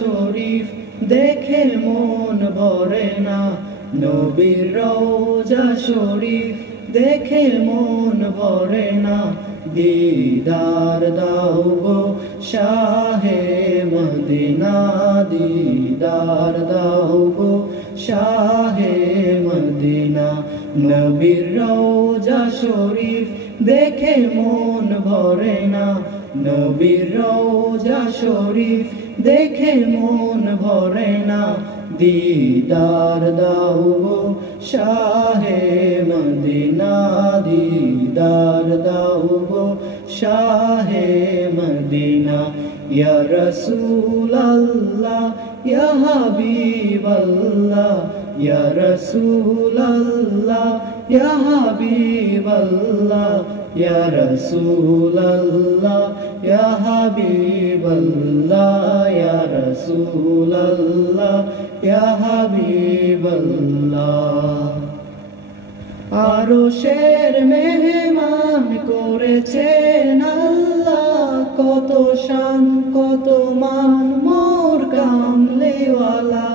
শরীফ দেখে মন ভরে না, নবীর রওজা শরীফ দেখে মন ভরে না। দিদার দাও গো শাহে মদিনা, দিদার দাও গো শাহে মদিনা। নবীর রওজা শরীফ দেখে মন ভরে না, নবীর রওজা শরীফ দেখে মন ভরে না। দিদার দাও গো শাহে মদিনা, দিদার দাও গো শাহে মদিনা। ইয়া রাসূলাল্লাহ ইয়া হাবিবাল্লাহ, ইয়া রাসূলাল্লাহ ইয়া হাবিবাল্লাহ, ইয়া রাসূলাল্লাহ ইয়া হাবিবাল্লাহ, ইয়া রাসূলাল্লাহ ইয়া হাবিবাল্লাহ। আরশের মেহমান করেছেন আল্লাহ, কত শান কত মান মোর কামলিওয়ালা।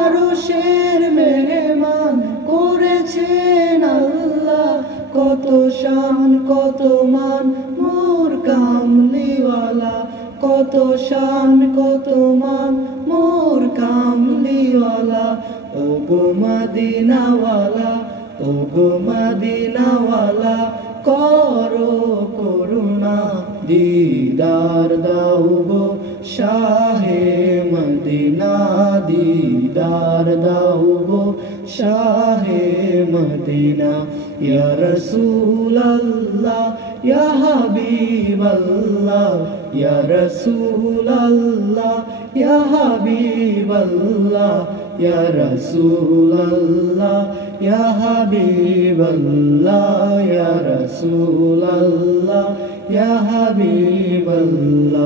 আরশের মেহমান করেছেন আল্লাহ, কত শান কত মান মোর কামলিওয়ালা, কত শান কত মান মোর কামলিওয়ালা। ও গো মদিনাওয়ালা, ও গো মদিনাওয়ালা, করো করুণা। দিদার দাও গো শাহে মদিনা, দিদার দাও গো শাহে মদিনা। ইয়া রাসূলাল্লাহ ইয়া হাবিবাল্লাহ, ইয়া রাসূলাল্লাহ ইয়া হাবিবাল্লাহ, ইয়া রাসূলাল্লাহ ইয়া হাবিবাল্লাহ, ইয়া রাসূলাল্লাহ ইয়া হাবিবাল্লাহ।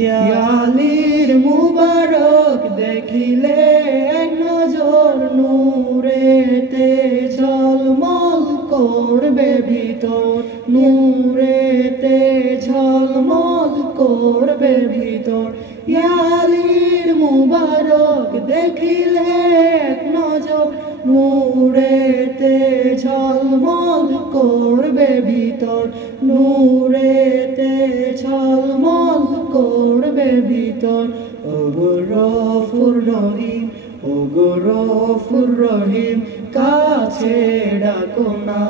ইয়া আলীর মুবারক দেখিলে এক নজর, নূরেতে ঝলমল করবে ভিতর, নূরেতে ঝলমল করবে ভিতর। ইয়া আলীর মুবারক দেখিলে এক নজর, নূরেতে ঝলমল করবে ভিতর, নূরেতে ঝলমল করবে ভিতর। ও গো গফুর রহিম, ও গো গফুর রহিম, কাছে ডাকো না।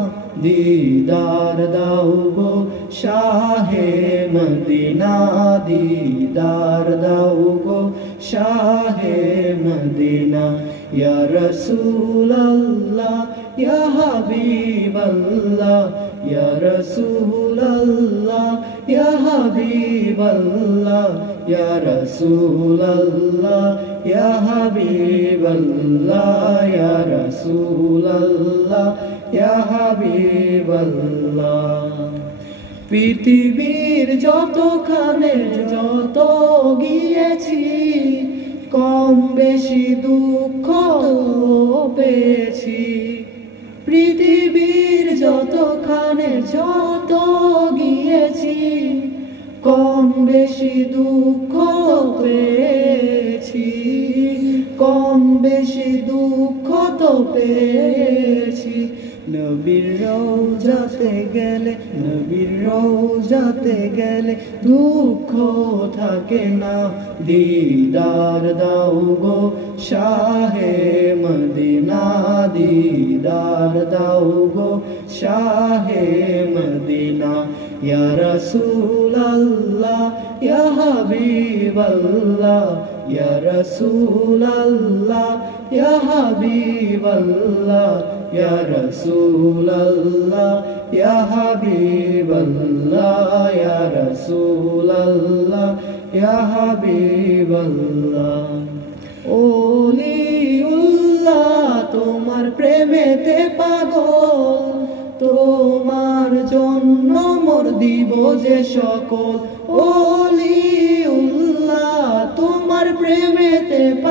দিদার দাও গো শাহে মদিনা, দিদার দাও গো শাহে মদিনা। ইয়া রাসূলাল্লাহ ইয়া হাবিবাল্লাহ, ইয়া রাসূলাল্লাহ ইয়া হাবিবাল্লাহ, ইয়া রাসূলাল্লাহ ইয়া হাবিবাল্লাহ, ইয়া রাসূলাল্লাহ ইয়া হাবিবাল্লাহ। পৃথিবীর যতখানে যত গিয়েছি, কম বেশি দুঃখ পেয়েছি। পৃথিবীর যতখানে যত গিয়েছি, কম বেশি দুঃখ পেয়েছি, কম বেশি দুঃখ তো পেয়েছি। নবীর রওজাতে গেলে, নবীর রওজাতে গেলে দুঃখ থাকে না। দিদার দাও গো শাহে মদিনা, দিদার দাও গো শাহে মদিনা। ইয়া রাসূলাল্লাহ ইয়া হাবিবাল্লাহ, ইয়া রাসূলাল্লাহ ইয়া হাবিবাল্লাহ, ইয়া রাসূলাল্লাহ ইয়া হাবিবাল্লাহ, ইয়া রাসূলাল্লাহ ইয়া হাবিবাল্লাহ। ওলিউল্লাহ তোমার প্রেমেতে পাগল, তোমার জন্য মোর দিব যে সকল। ওলিউল্লাহ তোমার প্রেমে